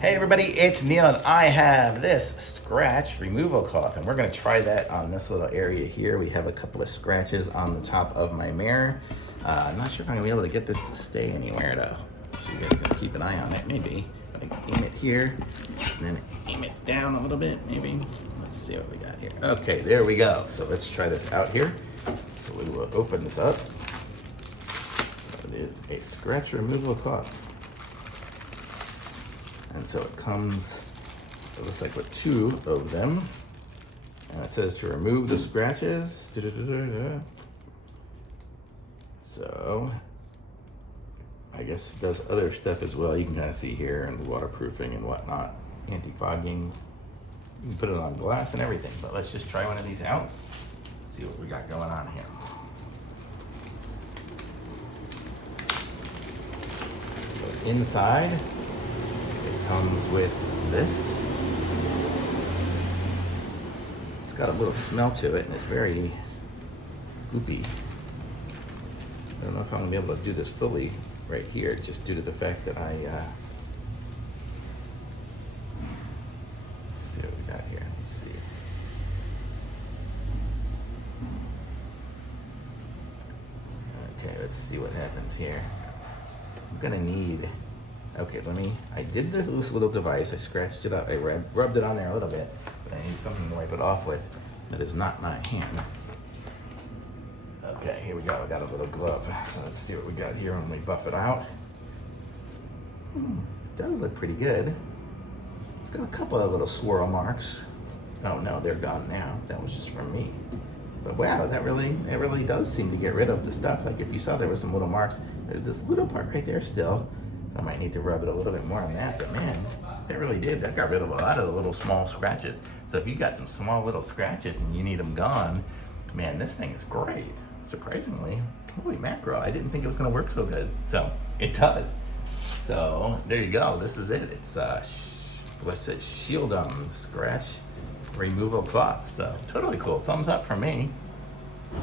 Hey everybody, it's Neil and I have this scratch removal cloth and we're gonna try that on this little area here. We have a couple of scratches on the top of my mirror. I'm not sure if I'm gonna be able to get this to stay anywhere though. So you guys can keep an eye on it, maybe. I'm gonna aim it here and then aim it down a little bit, maybe. Let's see what we got here. Okay, there we go. So let's try this out here. So we will open this up. It is a scratch removal cloth. And so it comes, it looks like with two of them. And it says to remove the scratches. So I guess it does other stuff as well. You can kind of see here, and waterproofing and whatnot, anti-fogging. You can put it on glass and everything, but let's just try one of these out. See what we got going on here. So inside, comes with this. It's got a little smell to it and it's very goopy. I don't know if I'm gonna be able to do this fully right here, just due to the fact that let's see what we got here. Let's see. Okay, let's see what happens here. I'm gonna need, okay, I did this little device, I scratched it up, I rubbed it on there a little bit, but I need something to wipe it off with that is not my hand. Okay, here we go, I got a little glove, so let's see what we got here when we buff it out. It does look pretty good. It's got a couple of little swirl marks. Oh no, they're gone now, that was just from me. But wow, it really does seem to get rid of the stuff. Like if you saw there was some little marks, there's this little part right there still. I might need to rub it a little bit more on that, but man, that really did. That got rid of a lot of the little small scratches. So if you got some small little scratches and you need them gone, man, this thing is great. Surprisingly, holy mackerel, I didn't think it was gonna work so good. So it does. So there you go, this is it. It's what's it, SHIELDOM scratch removal cloth. So totally cool, thumbs up from me.